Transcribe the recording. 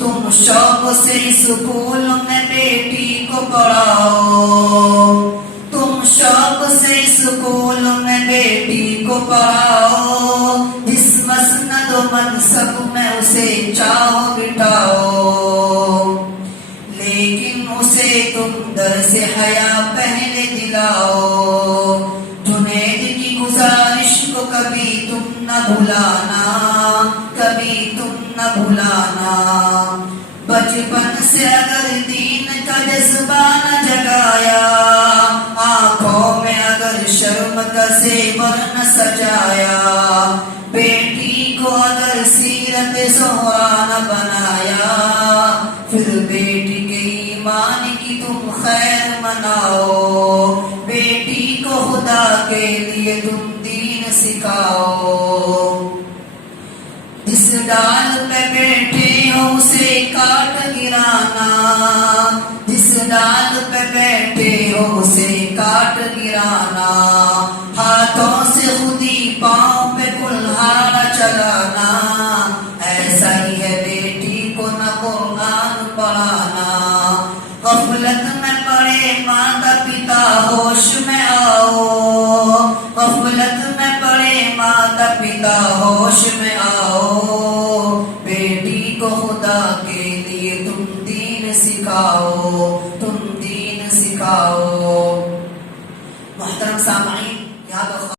تم شوق سے اسکول میں بیٹی کو پڑھاؤ، تم شوق سے اسکول میں بیٹی کو پڑھاؤ، جس مسند و منصب میں اسے چاہو بٹھاؤ، لیکن اسے تم درس حیا پہلے دلاؤ، جنید کی گزارش کو کبھی تم نہ بھلانا، کبھی تم نہ بھلانا، بچپن سے اگر دین کا جذبہ نہ جگایا، آنکھوں میں اگر شرم کا زیور نہ سجایا، بیٹی کو اگر سیرت زہرا نہ بنایا، پھر بیٹی کے ایمان کی تم خیر مناؤ، بیٹی کو خدا کے لیے تم دین سکھاؤ، جس ڈال پہ بیٹھے ہو اسے کاٹ گرانا، جس ڈال پہ بیٹھے ہو اسے کاٹ گرانا، ہاتھوں سے خودی پاؤں پہ کلہاڑا چلانا، ایسا ہی ہے بیٹی کو نہ قرآن پڑھانا، غفلت میں پڑے ماتا پتا ہوش میں آؤ، غفلت میں پڑے ماتا پتا ہوش میں آؤ، بیٹی کو خدا کے لیے تم دین سکھاؤ، تم دین سکھاؤ۔ محترم سامعین، یہاں